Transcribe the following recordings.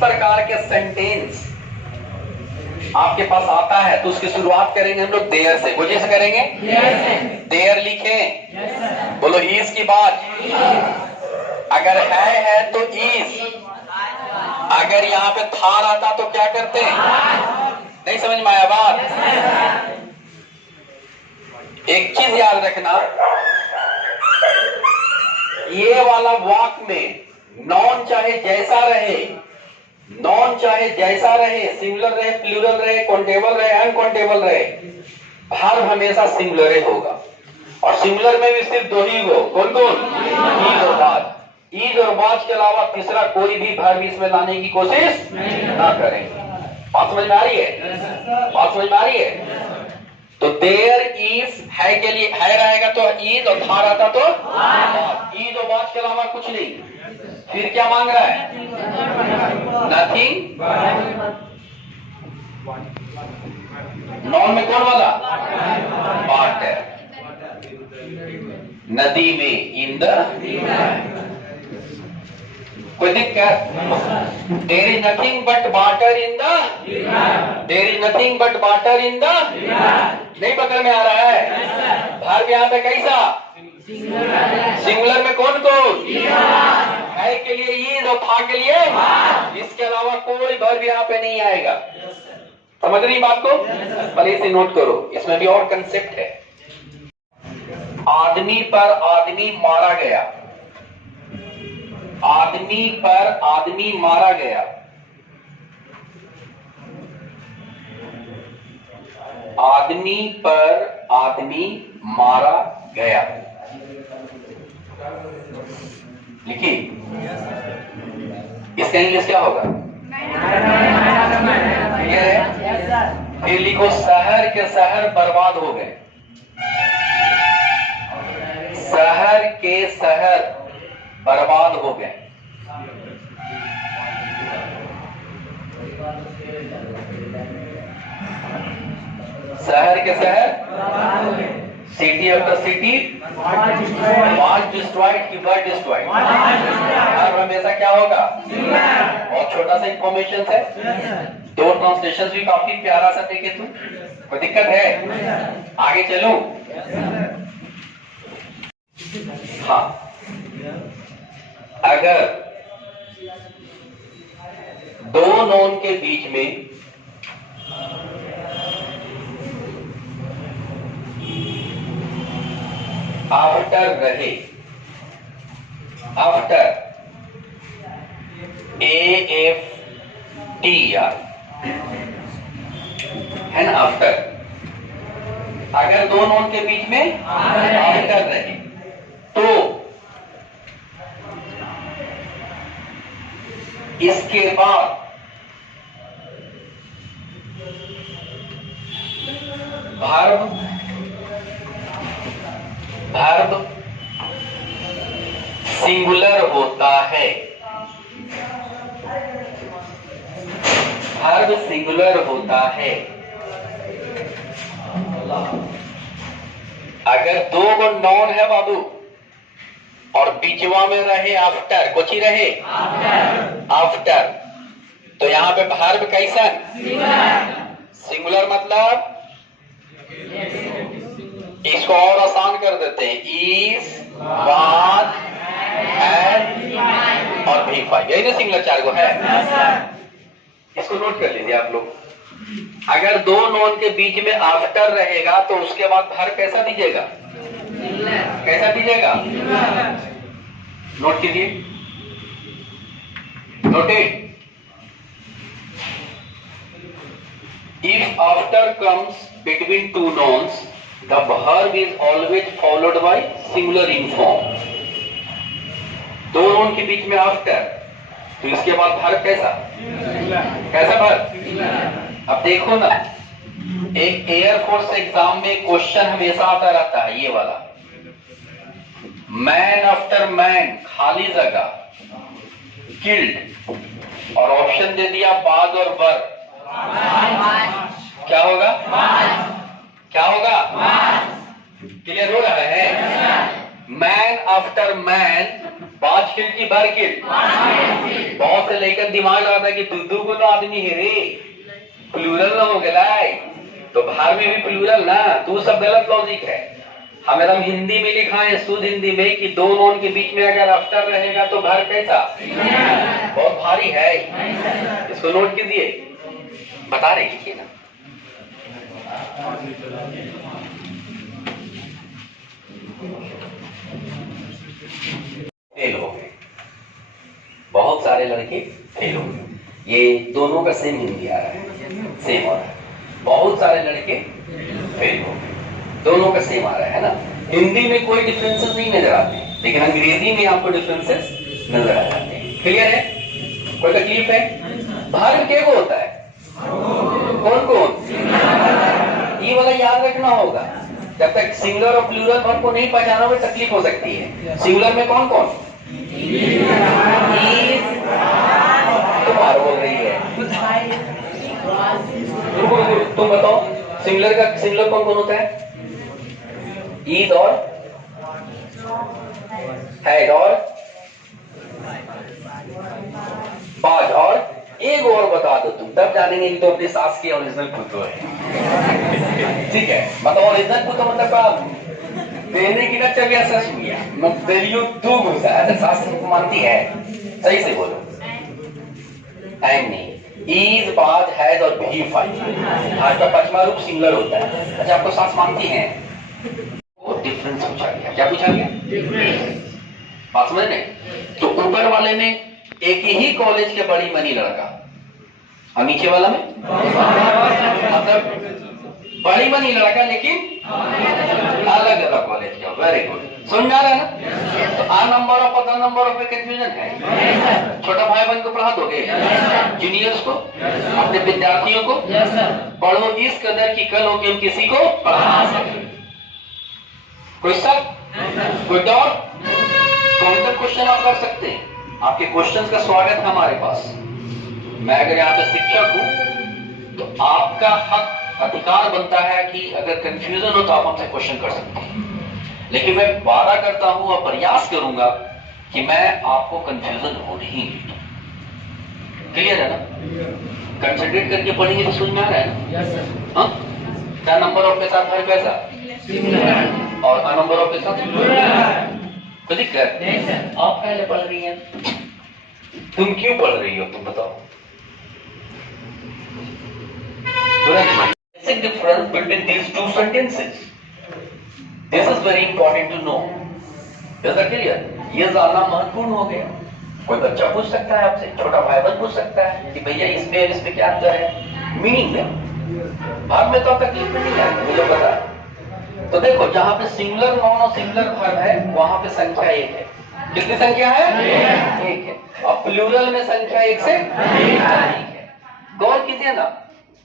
प्रकार के सेंटेंस आपके पास आता है तो उसकी शुरुआत करेंगे हम लोग देयर से। कोशिश करेंगे देयर लिखें। बोलो इज की बात। अगर है तो इज। अगर यहाँ पे था आता तो क्या करते? नहीं समझ में आया बात? एक चीज याद रखना, ये वाला वाक्य में नॉन चाहे जैसा रहे, नॉन चाहे जैसा रहे, सिंगुलर रहे, प्लूरल रहे, काउंटेबल रहे, अनकाउंटेबल रहे, वर्ब हमेशा सिंगुलर ही होगा। और सिंगुलर में भी सिर्फ दो ही हो। कौन कौन? ईज और बाज। ईज और बाज के अलावा तीसरा कोई भी वर्ब इसमें लाने की कोशिश ना करें। बात समझ में आ रही है? बात समझ में आ रही है? तो देयर इज है के लिए है रहेगा तो ईज, और था रहता तो ईज और बाज के अलावा कुछ नहीं। फिर क्या मांग रहा है? नथिंग। नॉन में कौन वाला? वाटर। नदी में, इन द। कोई दिक्कत? There is nothing but water in the. There is nothing but water in the. नहीं पकड़ में आ रहा है? वर्ब यहाँ पे कैसा? सिंगुलर में कौन कौन? है के लिए ईज और था के लिए, इसके अलावा कोई वर्ब यहाँ पे नहीं आएगा। समझ रही बात को? पहले इसे नोट करो, इसमें भी और कंसेप्ट है। आदमी पर आदमी मारा गया। आदमी पर आदमी मारा गया। आदमी पर आदमी मारा गया। लिखिए, इसका इंग्लिश क्या होगा? फिर लिखो, शहर के शहर बर्बाद हो गए। शहर के शहर बर्बाद हो गए। शहर के शहर, city after city was destroyed की वर्ड डिस्ट्रॉयड। और हमेशा क्या होगा? और छोटा सा इंफॉर्मेशन है, दो ट्रांसलेशन भी काफी प्यारा सा देखे तुम। कोई दिक्कत है? आगे चलूं? हाँ, अगर दो नॉन के बीच में आफ्टर रहे, आफ्टर AFTR है ना, आफ्टर। अगर दो नॉन के बीच में आफ्टर रहे तो इसके बाद वर्ब सिंगुलर होता है। वर्ब सिंगुलर होता है। अगर दो गो नॉन है बाबू और बीचवा में रहे आफ्टर, कुछ ही रहे आफ्टर, तो यहां पे वर्ब कैसन? सिंगुलर। मतलब इसको और आसान कर देते हैं, इज, वाज, हैड और भी फाइव। यही ना सिंगुलर चार गो है। इसको नोट कर लीजिए आप लोग। अगर दो नॉन के बीच में आफ्टर रहेगा तो उसके बाद वर्ब कैसा दीजिएगा? कैसा दीजिएगा? नोट कीजिए, noted. If after comes between two nouns, the verb is always followed by singular in form. दो नॉन के बीच में आफ्टर, तो इसके बाद वर्ब कैसा? कैसा वर्ब? अब देखो ना, एक एयरफोर्स एग्जाम में क्वेश्चन हमेशा आता रहता है ये वाला, मैन आफ्टर मैन, खाली जगह, किल्ड, और ऑप्शन दे दिया बाद और वर्ब। क्या होगा? क्या होगा? क्लियर हो रहा है? मैन आफ्टर मैन पांच किल की भर किल। बहुत से लेकर दिमाग लगाता है कि दू को तो आदमी है रे, प्लूरल ना हो गया तो भार में भी प्लूरल ना, तू सब गलत लॉजिक है। हम एकदम हिंदी में लिखा है शुद्ध हिंदी में कि दो नॉन के बीच में अगर आफ्टर रहेगा तो भर कैसा, बहुत भारी है, इसको नोट कीजिए, बता रहे लिखिए ना। फेल हो गए, बहुत सारे लड़के फेल हो गए। ये दोनों का सेम हिंदी आ रहा है, सेम हो रहा है। बहुत सारे लड़के फेल हो गए, दोनों का सेम आ रहा है ना। हिंदी में कोई डिफरेंसेस नहीं नजर आते, लेकिन अंग्रेजी में आपको डिफरेंसेस नजर आ जाते हैं। क्लियर है? कोई तकलीफ है? भार्ग के को होता है कौन कौन? ये वाला याद रखना होगा। जब तक सिंगुलर और प्लूरल वर्ब को नहीं पहचाना हुआ तकलीफ हो सकती है। सिंगुलर में कौन कौन? तुम्हारा बोल रही है, तुम बताओ सिंगुलर कौन कौन होता है? ईद और हैड और बाज और एक और बता दो तुम, तब जानेंगे कि तो अपनी सास की ओरिजिनल पुत्र है। ठीक है, बताओ ओरिजिनल पुत्र मतलब देने की ना चलिए सच हुआ मत देलियो तू घुसा है, सास को मानती है, सही से बोलो। टाइम नहीं, ईज बाज हैड और भी फाइव आज का पांचवा रूप सिंगुलर होता है। अच्छा आपको सास मानती है? डिफरेंस पूछा गया, क्या पूछा गया? बात समझ में? तो ऊपर वाले में एक ही कॉलेज के बड़ी मनी लड़का और नीचे वाला में मतलब बड़ी मनी लड़का लेकिन अलग अलग कॉलेज का। वेरी गुड, सुन जा रहा है ना? तो आ number of other number of confusion है। छोटा भाई बहन को पढ़ा दोगे, जूनियर्स को, अपने विद्यार्थियों को पढ़ो इस कदर की कल हो कि हम किसी को पढ़ा सके। कोई शक, कोई डाउट? काउंटर क्वेश्चन आप कर सकते हैं, आपके क्वेश्चंस का स्वागत है हमारे पास। मैं अगर यहाँ पे शिक्षक हूं तो आपका हक अधिकार बनता है कि अगर कंफ्यूजन हो तो आप हमसे क्वेश्चन कर सकते हैं, लेकिन मैं वादा करता हूं और प्रयास करूंगा कि मैं आपको कंफ्यूजन होने ही नहीं दूं। क्लियर है ना? कंसंट्रेट करके पढ़ेंगे तो समझ में आ रहा है ना? हाँ, क्या नंबर ऑफ के साथ हर कैसा और आ नंबर ऑफ के साथ तो दिक्कत आप पहले पढ़ रही हैं, तुम क्यों पढ़ रही हो तुम बताओ? Difference between these two sentences. This is very important to know. Is that clear? ये जानना महत्वपूर्ण हो गया। कोई बच्चा पूछ सकता है आपसे, छोटा भाई बहन पूछ सकता है कि भैया इसमें और इसमें क्या अंतर है? मीनिंग में भाग में तो तकलीफ नहीं है, मुझे पता है। तो देखो जहां पे सिंगुलर नॉन और सिंगुलर वर्ब है वहां पे संख्या एक है। कितनी संख्या है? एक है। और प्लूरल में संख्या एक से अधिक है। गौर कीजिए ना,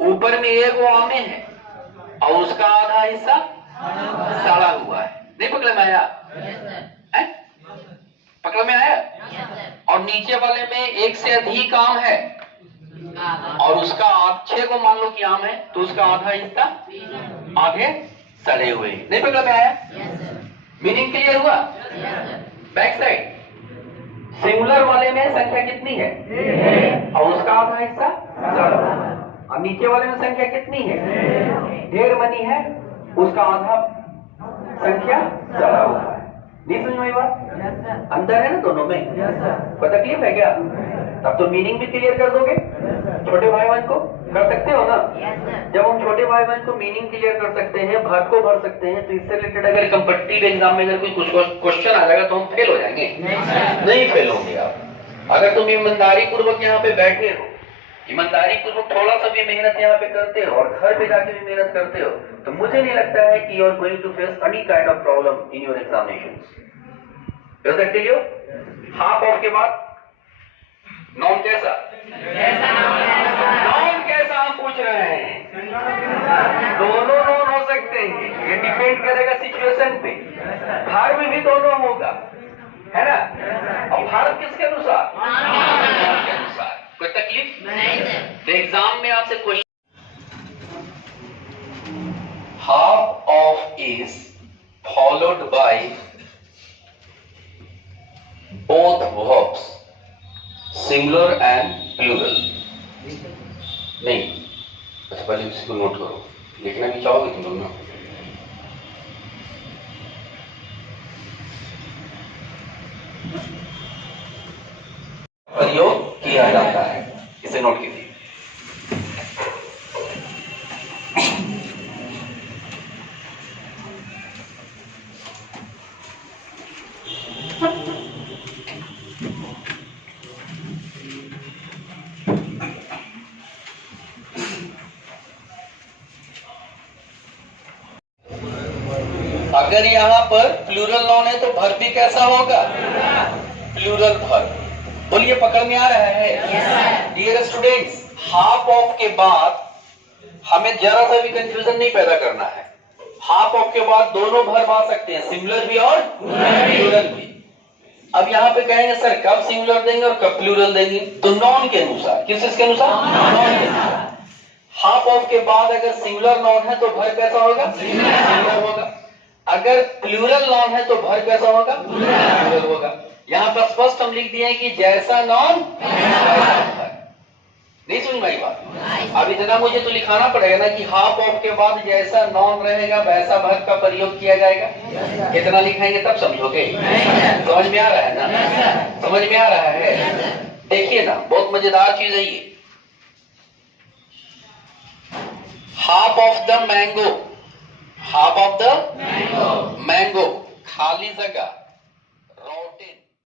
ऊपर में एक वो आमे है और उसका आधा हिस्सा सड़ा हुआ है। नहीं पकड़ में आया? पकड़ में आया? और नीचे वाले में एक से अधिक आम है और उसका 6 को मान लो कि आम है तो उसका आधा हिस्सा आगे सड़े हुए। नहीं पकड़ में आया? मीनिंग क्लियर हुआ? बैक साइड सिंगुलर वाले में संख्या कितनी है और उसका आधा हिस्सा सड़ा हुआ है, और नीचे वाले में संख्या कितनी है? ढेर मनी है, उसका आधा संख्या सड़ा हुआ है। नहीं समझ में बात? अंतर है ना दोनों में? कोई तकलीफ है क्या? तब तो मीनिंग भी क्लियर कर दोगे। छोटे भाई बहन को कर सकते हो ना? जब हम छोटे भाई बहन को मीनिंग क्लियर कर सकते हैं, भाग को भर सकते हैं, तो इससे रिलेटेड अगर कंपटीटिव एग्जाम में अगर कोई क्वेश्चन आ जाएगा तो हम फेल हो जाएंगे? नहीं फेल होंगे आप। अगर तुम ईमानदारी पूर्वक यहाँ पे बैठे हो, ईमानदारी पूर्वक थोड़ा सा भी मेहनत यहाँ पे करते हो और घर पे जाके भी मेहनत करते हो, तो मुझे नहीं लगता है कि you are going to face any kind of problem in your examinations. कर सकते हो? हाफ ऑफ के बाद नॉन कैसा? नॉन कैसा हम पूछ रहे हैं? दोनों नॉन हो सकते हैं, ये डिपेंड करेगा सिचुएशन पे। भार में भी दोनों होगा, है ना? और भारत किसके अनुसार? के अनुसार। कोई तकलीफ नहीं? तो एग्जाम में आपसे question half of is followed by both verbs, singular and plural. नहीं, अच्छा पहले इसको नोट करो, लिखना भी चाहोगे तुम लोग ना? प्रयोग किया जाता है, इसे नोट कीजिए। अगर यहां पर प्लूरल नॉन है तो वर्ब भी कैसा होगा? Plural verb. बोलिए, पकड़ में आ रहा है? डियर स्टूडेंट्स, हाफ ऑफ के बाद हमें जरा सा भी कंफ्यूजन नहीं पैदा करना है। हाफ ऑफ के बाद दोनों वर्ब आ सकते हैं, सिंगुलर भी और प्लूरल भी। अब यहाँ पे कहेंगे सर कब सिंगुलर देंगे और कब प्लूरल देंगे? तो नॉन के अनुसार। किस इसके अनुसार? नॉन के अनुसार। हाफ ऑफ के बाद अगर सिंगुलर नॉन है तो वर्ब कैसा होगा? सिंगुलर होगा। अगर प्लूरल नॉन है तो वर्ब कैसा होगा? प्लूरल होगा। यहाँ पर स्पष्ट हम लिख दिए कि जैसा नॉन वैसा वर्ब। नहीं सुन भाई बात? अब इतना मुझे तो लिखाना पड़ेगा ना कि हाफ ऑफ के बाद जैसा नॉन रहेगा वैसा वर्ब का प्रयोग किया जाएगा। इतना लिखाएंगे तब समझोगे। समझ में आ रहा है ना? समझ में आ रहा है? देखिए ना, बहुत मजेदार चीज है ये। Half of the mango, half of the mango, खाली जगह